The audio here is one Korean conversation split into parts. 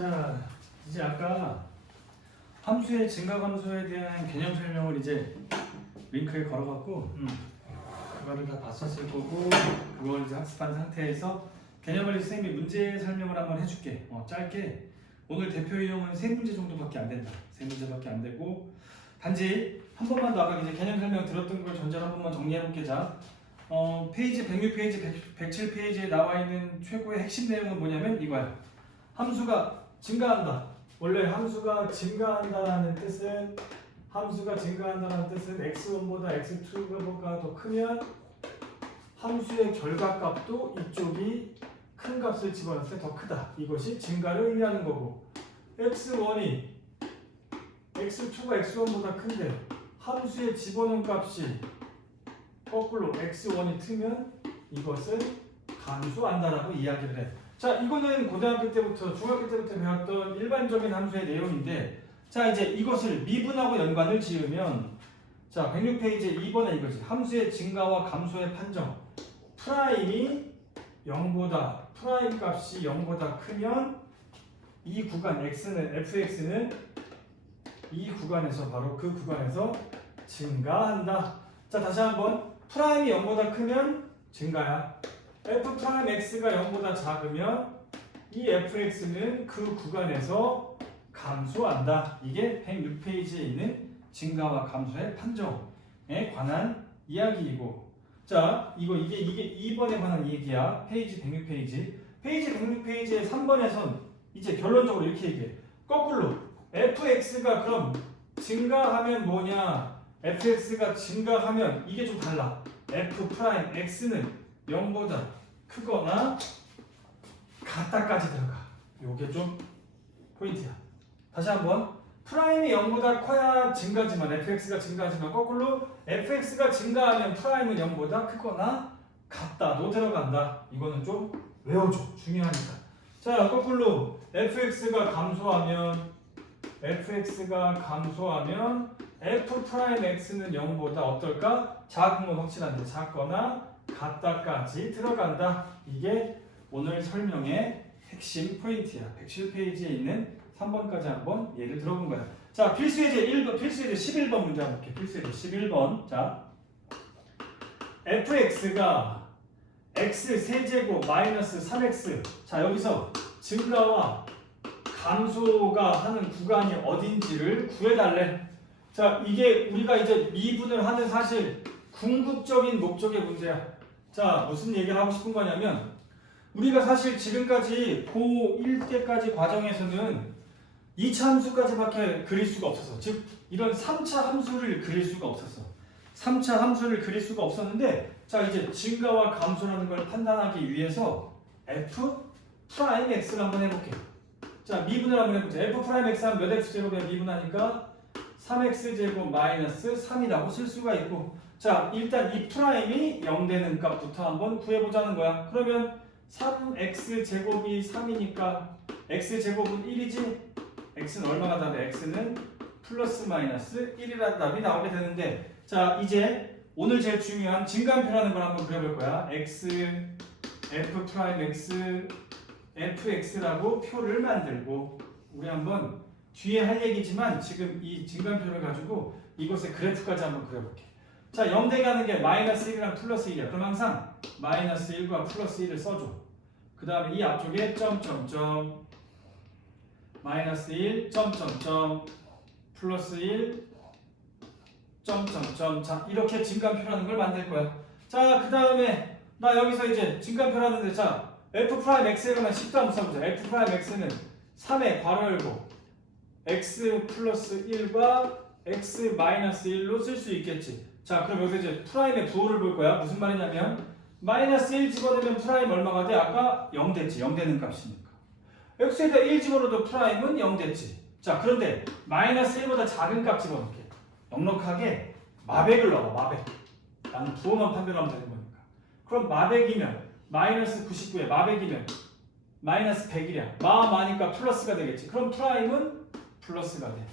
자, 이제 아까 함수의 증가 감소에 대한 개념 설명을 이제 링크에 걸어갖고 음, 그거를 다 봤었을 거고 그걸 이제 학습한 상태에서 개념을 선생님이 문제 설명을 한번 해줄게. 어, 짧게 오늘 대표 유형은 세 문제 정도밖에 안 된다. 세 문제밖에 안 되고 단지 한 번만 더 아까 이제 개념 설명 들었던 걸 전제로 한 번만 정리해 볼게 자. 어, 페이지 106페이지, 107 페이지에 나와 있는 최고의 핵심 내용은 뭐냐면 이거야. 함수가 증가한다. 원래 함수가 증가한다는 뜻은 함수가 증가한다는 뜻은 x1보다 x2가 더 크면 함수의 결과값도 이쪽이 큰 값을 집어넣을 때 더 크다. 이것이 증가를 의미하는 거고 x1이 x2가 x1보다 큰데 함수에 집어넣은 값이 거꾸로 x1이 트면 이것은 감소한다라고 이야기를 해. 자, 이거는 고등학교 때부터 중학교 때부터 배웠던 일반적인 함수의 내용인데 자, 이제 이것을 미분하고 연관을 지으면 자, 106페이지 2번에 이거지. 함수의 증가와 감소의 판정. 프라임이 0보다 프라임 값이 0보다 크면 이 구간 x는 fx는 이 구간에서 바로 그 구간에서 증가한다. 자, 다시 한번 프라임이 0보다 크면 증가야. F x가 0보다 작으면 이 fx는 그 구간에서 감소한다. 이게 106페이지에 있는 증가와 감소의 판정에 관한 이야기이고. 자, 이거 이게 이게 2번에 관한 얘기야. 페이지 106페이지. 페이지 106페이지의 3번에선 이제 결론적으로 이렇게 얘기해. 거꾸로 fx가 그럼 증가하면 뭐냐? fx가 증가하면 이게 좀 달라. f 프라임 x는 0보다 크거나 같다까지 들어가. 요게 좀 포인트야. 다시 한번 프라임이 0보다 커야 증가지만 fx가 증가하지만 거꾸로 fx가 증가하면 프라임은 0보다 크거나 같다도 들어간다. 이거는 좀 외워줘. 중요하니까. 자, 거꾸로 fx가 감소하면 fx가 감소하면 f 프라임 x는 0보다 어떨까? 작으면 확실한데 작거나 같다까지 들어간다. 이게 오늘 설명의 핵심 포인트야. 107페이지에 있는 3번까지 한번 예를 들어본 거야. 자, 필수 예제 1번, 필수 예제 11번 문제 한번 볼게. 필수 예제 11번. 자, fx가 x 세제곱 마이너스 3x. 자, 여기서 증가와 감소가 하는 구간이 어딘지를 구해 달래. 자, 이게 우리가 이제 미분을 하는 사실 궁극적인 목적의 문제야. 자, 무슨 얘기를 하고 싶은 거냐면 우리가 사실 지금까지 고1 때까지 과정에서는 2차 함수까지밖에 그릴 수가 없었어. 즉 이런 3차 함수를 그릴 수가 없었어. 3차 함수를 그릴 수가 없었는데 자, 이제 증가와 감소라는 걸 판단하기 위해서 f 프라임 x를 한번 해볼게. 자, 미분을 한번 해보자. f 프라임 x 하면 몇 x 제곱에 미분하니까 3x 제곱 마이너스 3이라고 쓸 수가 있고 자 일단 이 프라임이 0 되는 값부터 한번 구해보자는 거야. 그러면 3x 제곱이 3이니까 x 제곱은 1이지? x는 얼마가 답이? x는 플러스 마이너스 1이라는 답이 나오게 되는데 자 이제 오늘 제일 중요한 증가표라는 걸 한번 그려볼 거야. x f 프라임 x fx라고 표를 만들고 우리 한번 뒤에 할 얘기지만 지금 이 증간표를 가지고 이것의 그래프까지 한번 그려볼게. 자, 0대기 하는 게 마이너스 1이랑 플러스 1이야. 그럼 항상 마이너스 1과 플러스 1을 써줘. 그 다음에 이 앞쪽에 점점점 마이너스 1 점점점 플러스 1 점점점 자 이렇게 증간표라는 걸 만들 거야. 자, 그 다음에 나 여기서 이제 증간표라는데 자 f 프라임 관한 식도 한번 써보자. f 프라임 x는 3의 괄호 열고 x 플러스 1과 x 마이너스 1로 쓸 수 있겠지. 자, 그럼 여기서 이제 프라임의 부호를 볼 거야. 무슨 말이냐면 마이너스 1 집어넣으면 프라임 얼마가 돼? 아까 0 됐지. 0 되는 값이니까. x에다 1 집어넣어도 프라임은 0 됐지. 자, 그런데 마이너스 1보다 작은 값 집어넣게. 넉넉하게 마백을 넣어. 마백. 나는 부호만 판별하면 되는 거니까. 그럼 마백이면 마이너스 99에 마백이면 마이너스 100이랴. 마 마니까 플러스가 되겠지. 그럼 프라임은 플러스가 돼.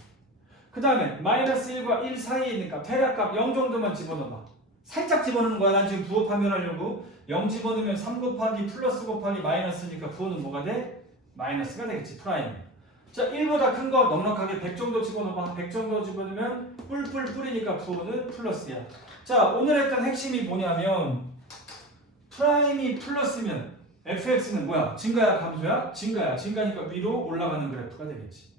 그 다음에 마이너스 1과 1 사이에 있는 값, 대략값 0 정도만 집어넣어봐. 살짝 집어넣는 거야. 난 지금 부호 판별하려고. 0 집어넣으면 3 곱하기 플러스 곱하기 마이너스니까 부호는 뭐가 돼? 마이너스가 되겠지. 프라임. 자 1보다 큰 거 넉넉하게 100 정도 집어넣어봐 100 정도 집어넣으면 뿔뿔 뿌리니까 부호는 플러스야 자 오늘 했던 핵심이 뭐냐면 프라임이 플러스면 fx는 뭐야? 증가야 감소야? 증가야 증가니까 위로 올라가는 그래프가 되겠지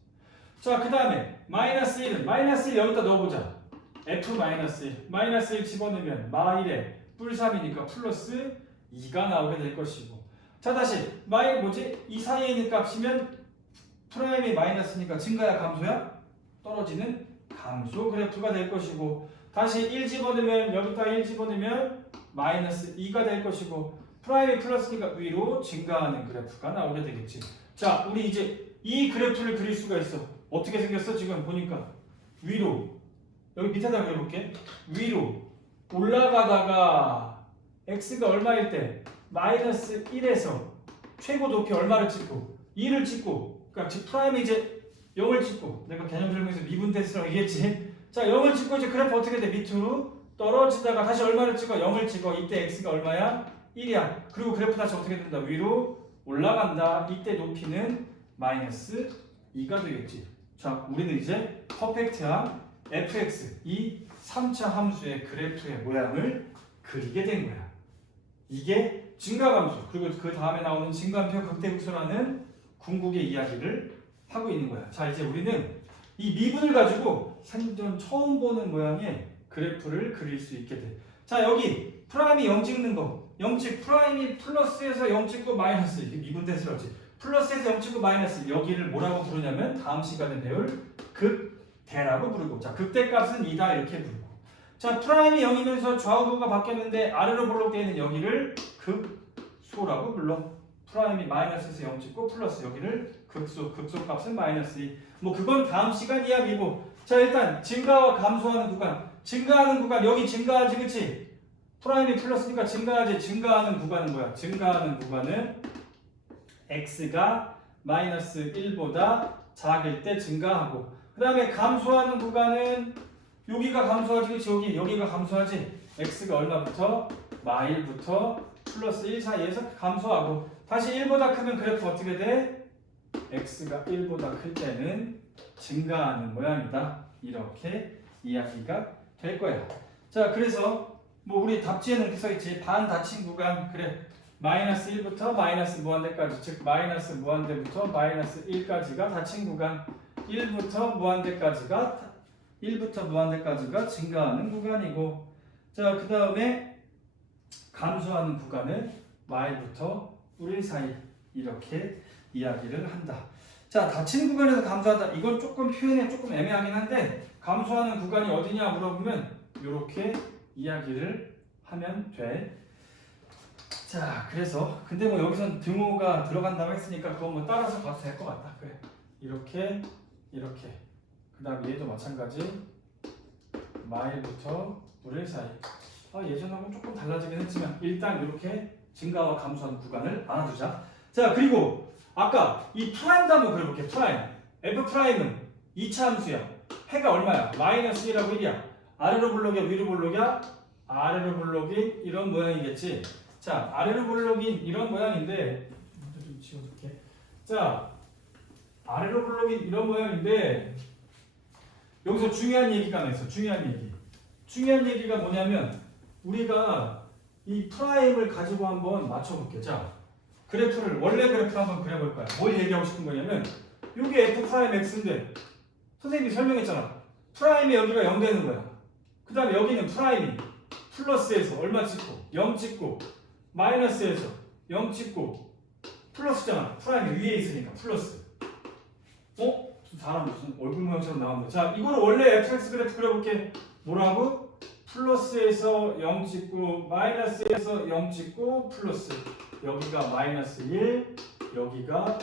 자 그 다음에 마이너스 1은 마이너스 1 여기다 넣어보자. F 마이너스 1 마이너스 1 집어넣으면 마 1에 뿔 3이니까 플러스 2가 나오게 될 것이고. 자 다시. 마이 뭐지? 이 사이에 있는 값이면 프라임이 마이너스니까 증가야 감소야? 떨어지는 감소 그래프가 될 것이고. 다시 1 집어넣으면 여기다 1 집어넣으면 마이너스 2가 될 것이고. 프라임이 플러스니까 위로 증가하는 그래프가 나오게 되겠지. 자 우리 이제 이 그래프를 그릴 수가 있어 어떻게 생겼어 지금? 보니까. 위로. 여기 밑에다 그려볼게. 위로. 올라가다가 x가 얼마일 때? 마이너스 1에서 최고 높이 얼마를 찍고? 2를 찍고. 그러니까 즉 프라임이 이제 0을 찍고. 내가 개념 설명에서 미분 테스트라고 얘기했지. 자 0을 찍고 이제 그래프 어떻게 돼? 밑으로 떨어지다가 다시 얼마를 찍어? 0을 찍어. 이때 x가 얼마야? 1이야. 그리고 그래프 다시 어떻게 된다? 위로 올라간다. 이때 높이는 마이너스 2가 되겠지 자 우리는 이제 퍼펙트한 fx 이 3차 함수의 그래프의 모양을 그리게 된 거야 이게 증가감수 그리고 그 다음에 나오는 증가표 극대극소라는 궁극의 이야기를 하고 있는 거야. 자 이제 우리는 이 미분을 가지고 생전 처음 보는 모양의 그래프를 그릴 수 있게 돼. 자 여기 프라임이 0 찍는 거, 0 찍 프라임이 플러스에서 0 찍고 마이너스 이게 미분 대수라지. 플러스에서 0 찍고 마이너스 여기를 뭐라고 부르냐면 다음 시간에 배울 극대라고 부르고 자 극대값은 2다 이렇게 부르고 자 프라임이 0이면서 좌우가 바뀌었는데 아래로 볼록되어 있는 여기를 극소라고 불러. 프라임이 마이너스에서 0 찍고 플러스 여기를 극소 극소 값은 마이너스 2. 뭐 그건 다음 시간 이야기고. 자 일단 증가와 감소하는 구간. 증가하는 구간 여기 증가하지 그치? 프라임이 플러스니까 증가하지. 증가하는 구간은 뭐야? 증가하는 구간은 x가 마이너스 1보다 작을 때 증가하고 그 다음에 감소하는 구간은 여기가 감소하지? 여기 여기가 감소하지. x가 얼마부터? 마일부터 플러스 1 사이에서 감소하고 다시 1보다 크면 그래프 어떻게 돼? x가 1보다 클 때는 증가하는 모양이다. 이렇게 이야기가 될 거야. 자, 그래서 뭐 우리 답지에는 이렇게 써있지. 반 닫힌 구간 그래. 마이너스 1부터 마이너스 무한대까지 즉 마이너스 무한대부터 마이너스 1까지가 닫힌 구간 1부터 무한대까지가 1부터 무한대까지가 증가하는 구간이고 자 그 다음에 감소하는 구간은 y부터 뿔 사이 이렇게 이야기를 한다. 자 닫힌 구간에서 감소하다 이건 조금 표현이 조금 애매하긴 한데 감소하는 구간이 어디냐 물어보면 이렇게 이야기를 하면 돼. 자 그래서 근데 뭐 여기선 등호가 들어간다고 했으니까 그거 뭐 따라서 가도 될 것 같다. 그래 이렇게 이렇게 그 다음 얘도 마찬가지 마일부터 뿔 사이 아, 예전하고는 조금 달라지긴 했지만 일단 이렇게 증가와 감소하는 구간을 알아두자. 자 그리고 아까 이 프라임도 한번 그려볼게. 프라임. f 프라임은 2차 함수야. 해가 얼마야? 마이너스 1하고 1이야. 아래로 블록이야? 위로 블록이야? 아래로 블록인 이런 모양이겠지. 자 아래로 블록인 이런 모양인데 좀 지워줄게. 자 아래로 블록인 이런 모양인데 여기서 중요한 얘기가 하나 있어. 중요한 얘기. 중요한 얘기가 뭐냐면 우리가 이 프라임을 가지고 한번 맞춰볼게요. 자, 그래프를 원래 그래프를 한번 그려볼 거야. 뭘 얘기하고 싶은 거냐면 이게 f 프라임 x인데 선생님이 설명했잖아. 프라임이 여기가 0 되는 거야. 그 다음에 여기는 프라임이 플러스에서 얼마 찍고 0 찍고 마이너스에서 0 찍고 플러스잖아. 프라임이 위에 있으니까 플러스. 어? 사람 무슨 얼굴 모양처럼 나왔는데. 자, 이거는 원래 fx 그래프 그려볼게. 뭐라고? 플러스에서 0 찍고 마이너스에서 0 찍고 플러스 여기가 마이너스 1 여기가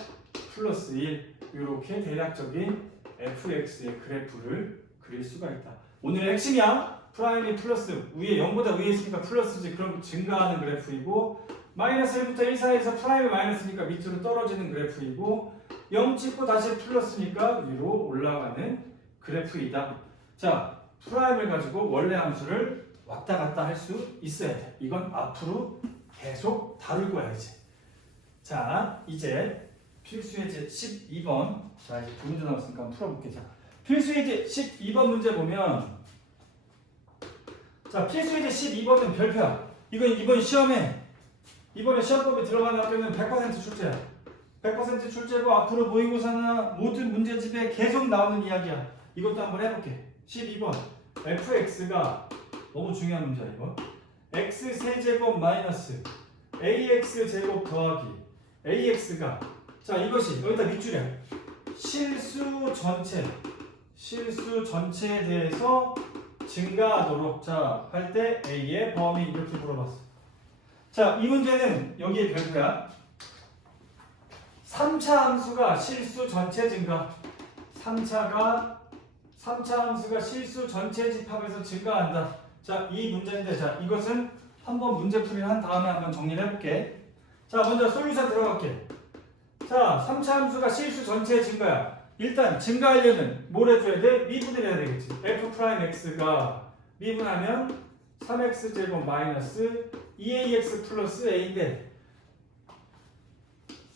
플러스 1 이렇게 대략적인 fx의 그래프를 그릴 수가 있다 오늘의 핵심이야 프라임이 플러스 위에 0보다 위에 있으니까 플러스지 그럼 증가하는 그래프이고 마이너스 1부터 1 사이에서 프라임이 마이너스니까 밑으로 떨어지는 그래프이고 0 찍고 다시 플러스니까 위로 올라가는 그래프이다 자 프라임을 가지고 원래 함수를 왔다 갔다 할 수 있어야 돼. 이건 앞으로 계속 다룰 거야 이제. 자 이제 필수 예제 12번. 자, 이제 두 문제 남았으니까 한번 풀어볼게. 자, 필수 예제 12번 문제 보면 자, 필수 예제 12번은 별표야. 이건 이번 시험에 이번에 시험법에 들어가는 학교는 100% 출제야. 100% 출제고 앞으로 모의고사나 모든 문제집에 계속 나오는 이야기야. 이것도 한번 해볼게. 12번 fx가 너무 중요한 문제야 이거. x 세제곱 마이너스 ax 제곱 더하기 ax가 자 이것이 여기다 밑줄이야. 실수 전체 실수 전체에 대해서 증가하도록 자 할 때 a의 범위 이렇게 물어봤어. 자 이 문제는 여기에 별표야. 3차 함수가 실수 전체 증가 3차가 3차 함수가 실수 전체 집합에서 증가한다. 자, 이 문제인데 자, 이것은 한번 문제 풀이를 한 다음에 한번 정리를 해볼게. 자, 먼저 솔루션 들어갈게. 자, 3차 함수가 실수 전체 증가야. 일단 증가하려면 뭘 해줘야 돼? 미분을 해야 되겠지. f 프라임 x가 미분하면 3x 제곱 마이너스 2ax 플러스 a인데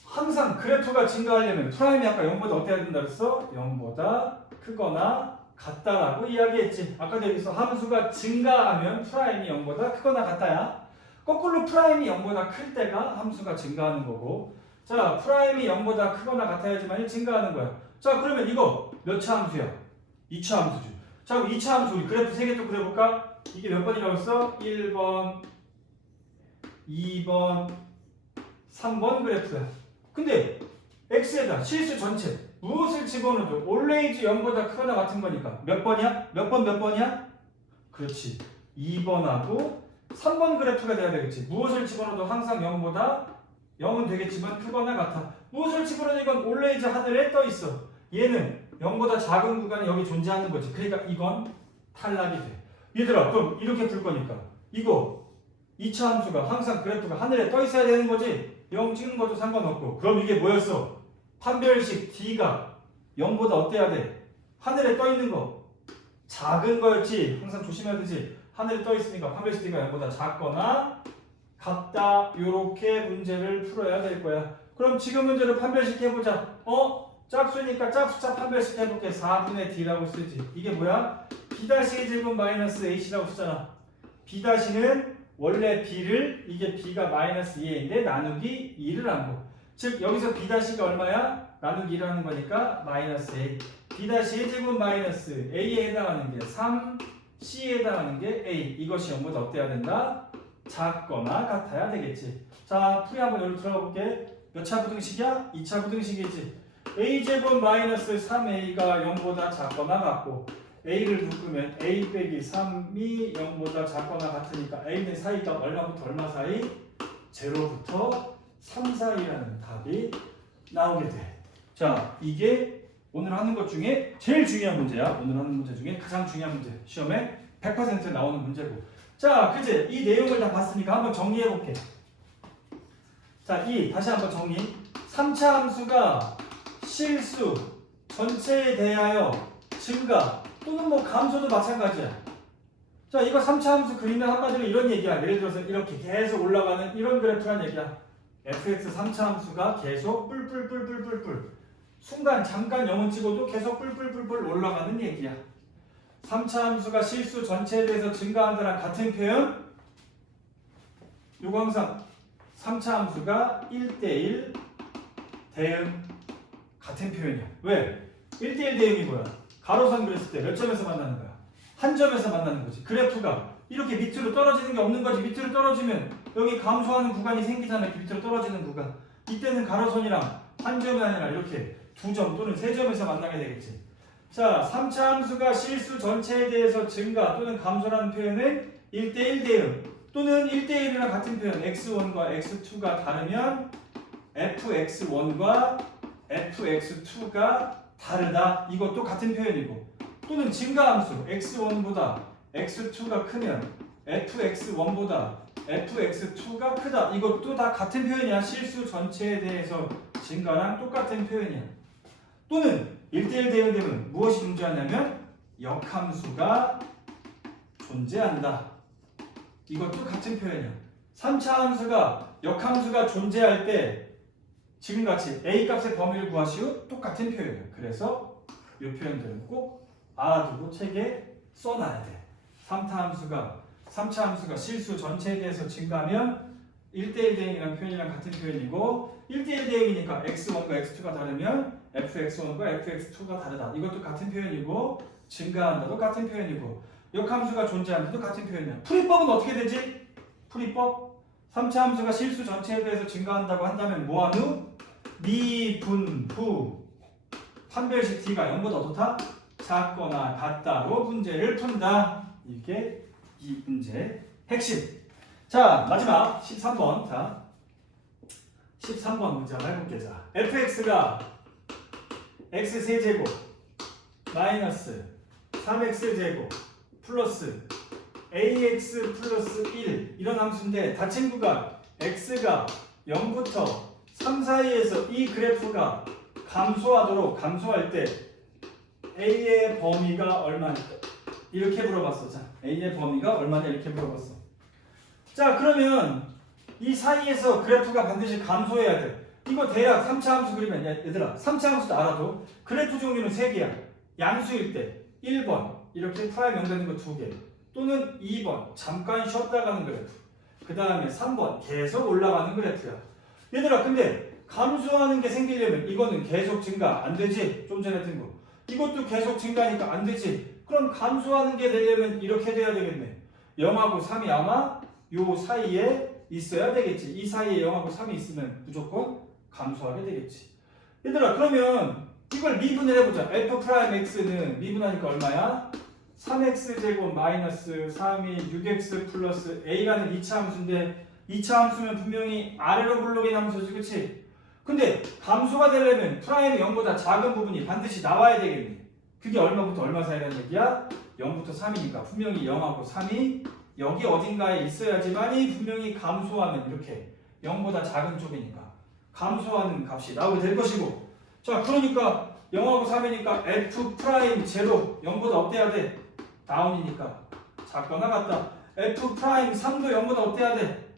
항상 그래프가 증가하려면 프라임이 아까 0보다 어때야 된다 그랬어? 0보다 크거나 같다라고 이야기했지. 아까도 여기서 함수가 증가하면 프라임이 0보다 크거나 같다야. 거꾸로 프라임이 0보다 클 때가 함수가 증가하는 거고. 자, 프라임이 0보다 크거나 같아야지만 증가하는 거야. 자, 그러면 이거 몇 차 함수야? 2차 함수지. 자, 그럼 2차 함수 우리 그래프 3개 또 그려볼까? 이게 몇 번이라고 했어? 1번, 2번, 3번 그래프야. 근데 x에다 실수 전체 무엇을 집어넣어도 always 0보다 크거나 같은 거니까 몇 번이야? 몇 번 몇 번이야? 그렇지 2번하고 3번 그래프가 돼야 되겠지 무엇을 집어넣어도 항상 0보다 0은 되겠지만 크거나 같아 무엇을 집어넣어도 이건 always 하늘에 떠 있어 얘는 0보다 작은 구간이 여기 존재하는 거지. 그러니까 이건 탈락이 돼. 얘들아 그럼 이렇게 풀 거니까. 이거 2차 함수가 항상 그래프가 하늘에 떠 있어야 되는 거지? 0 찍는 것도 상관없고. 그럼 이게 뭐였어? 판별식 D가 0보다 어때야 돼? 하늘에 떠 있는 거. 작은 거였지. 항상 조심해야 되지. 하늘에 떠 있으니까 판별식 D가 0보다 작거나 같다. 요렇게 문제를 풀어야 될 거야. 그럼 지금 문제를 판별식 해보자. 어? 짝수니까 짝수차 판별식 해볼게 4분의 D라고 쓰지 이게 뭐야? B-의 제곱 마이너스 H라고 쓰잖아 B-는 원래 b를 이게 b가 마이너스 2인데 나누기 2를 한 거. 즉 여기서 b-가 얼마야? 나누기 1을 하는 거니까 마이너스 a. b-의 제곱 마이너스 a에 해당하는 게 3, c에 해당하는 게 a. 이것이 0보다 어때야 된다? 작거나 같아야 되겠지. 자, 풀이 한번 여기 들어가 볼게. 몇 차 부등식이야? 2차 부등식이지. A 제곱 마이너스 3a가 0보다 작거나 같고 a를 묶으면 a 빼기 3이 0보다 작거나 같으니까 a는 사이가 얼마부터 얼마 사이? 0부터 3 사이라는 답이 나오게 돼. 자, 이게 오늘 하는 것 중에 제일 중요한 문제야. 오늘 하는 문제 중에 가장 중요한 문제. 시험에 100% 나오는 문제고. 자, 그제 이 내용을 다 봤으니까 한번 정리해 볼게. 자, 이 다시 한번 정리. 3차 함수가 실수 전체에 대하여 증가 또는 뭐 감소도 마찬가지야. 자, 이거 3차 함수 그리면 한마디로 이런 얘기야. 예를 들어서 이렇게 계속 올라가는 이런 그래프란 얘기야. fx 3차 함수가 계속 뿔뿔뿔뿔뿔뿔 순간 잠깐 0은 찍어도 계속 뿔뿔뿔뿔 올라가는 얘기야. 3차 함수가 실수 전체에 대해서 증가한다랑 같은 표현 요거 항상 3차 함수가 1대1 대응 같은 표현이야. 왜? 1대1 대응이 뭐야? 가로선 그렸을 때 몇 점에서 만나는 거야? 한 점에서 만나는 거지. 그래프가 이렇게 밑으로 떨어지는 게 없는 거지. 밑으로 떨어지면 여기 감소하는 구간이 생기잖아. 밑으로 떨어지는 구간. 이때는 가로선이랑 한 점이 아니라 이렇게 두 점 또는 세 점에서 만나게 되겠지. 자, 3차 함수가 실수 전체에 대해서 증가 또는 감소라는 표현은 1대1 대응 또는 1대1이랑 같은 표현 x1과 x2가 다르면 fx1과 fx2가 다르다. 이것도 같은 표현이고 또는 증가함수 x1보다 x2가 크면 fx1보다 fx2가 크다. 이것도 다 같은 표현이야. 실수 전체에 대해서 증가랑 똑같은 표현이야. 또는 1대1 대응되면 무엇이 존재하냐면 역함수가 존재한다. 이것도 같은 표현이야. 3차 함수가 역함수가 존재할 때 지금 같이 a 값의 범위를 구하시오 똑같은 표현이에요. 그래서 이 표현들은 꼭 알아두고 책에 써놔야 돼. 3타 함수가 3차 함수가 실수 전체에 대해서 증가하면 1대1 대응이라는 표현이랑 같은 표현이고 1대1 대응이니까 x1과 x2가 다르면 fx1과 fx2가 다르다. 이것도 같은 표현이고 증가한다도 같은 표현이고 역함수가 존재한다도 같은 표현이야. 풀이법은 어떻게 되지? 풀이법 3차 함수가 실수 전체에 대해서 증가한다고 한다면 뭐한 후? 미분 후 판별식 t가 0보다 어떻다? 작거나 같다로 문제를 푼다. 이게 이 문제의 핵심. 자 마지막 13번 자 13번 문제 한번 해볼게 자 fx가 x 세제곱 마이너스 3x 제곱 플러스 ax 플러스 1 이런 함수인데 닫힌 구간 x가 0부터 3 사이에서 이 그래프가 감소하도록 감소할 때 a의 범위가 얼마냐? 이렇게 물어봤어. 자 a의 범위가 얼마냐? 이렇게 물어봤어. 자 그러면 이 사이에서 그래프가 반드시 감소해야 돼. 이거 대략 3차 함수 그리면 야, 얘들아 3차 함수도 알아도 그래프 종류는 3개야. 양수일 때 1번 이렇게 프라임 연되는 거 2개. 또는 2번 잠깐 쉬었다 가는 그래프. 그 다음에 3번 계속 올라가는 그래프야 얘들아 근데 감소하는 게 생기려면 이거는 계속 증가 안 되지? 좀 전에 뜬 거. 이것도 계속 증가하니까 안 되지? 그럼 감소하는 게 되려면 이렇게 돼야 되겠네. 0하고 3이 아마 요 사이에 있어야 되겠지. 이 사이에 0하고 3이 있으면 무조건 감소하게 되겠지. 얘들아 그러면 이걸 미분을 해보자. F 프라임 x는 미분하니까 얼마야? 3x 제곱 마이너스 3이 6x 플러스 a라는 2차 함수인데 2차 함수면 분명히 아래로 굴러긴 함수지 그치? 근데 감소가 되려면 프라임이 0보다 작은 부분이 반드시 나와야 되겠네 그게 얼마부터 얼마 사이라는 얘기야? 0부터 3이니까 분명히 0하고 3이 여기 어딘가에 있어야지만이 분명히 감소하는 이렇게 0보다 작은 쪽이니까 감소하는 값이 나오게 될 것이고 자 그러니까 0하고 3이니까 f 프라임 제로 0보다 어때야 돼? 다운이니까 작거나 같다 f 프라임 3도 0보다 어때야 돼?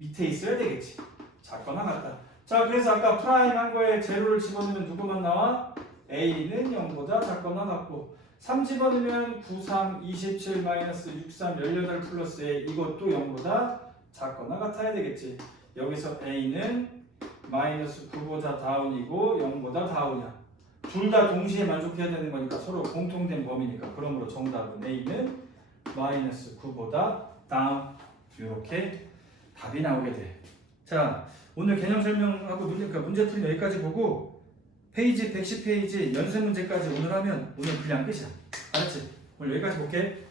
밑에 있어야 되겠지. 작거나 같다. 자 그래서 아까 프라임 한 거에 제로를 집어넣으면 누구만 나와? a는 0보다 작거나 같고 3 집어넣으면 9, 3, 27, 마이너스 6, 3, 18 플러스 a 이것도 0보다 작거나 같아야 되겠지. 여기서 a는 마이너스 9보다 다운이고 0보다 다운이야. 둘 다 동시에 만족해야 되는 거니까 서로 공통된 범위니까. 그러므로 정답은 a는 마이너스 9보다 다운. 이렇게 답이 나오게 돼. 자 오늘 개념 설명하고 문제, 그러니까 문제 풀이 여기까지 보고 페이지 110페이지 연습 문제까지 오늘 하면 오늘 그냥 끝이야. 알았지? 오늘 여기까지 볼게.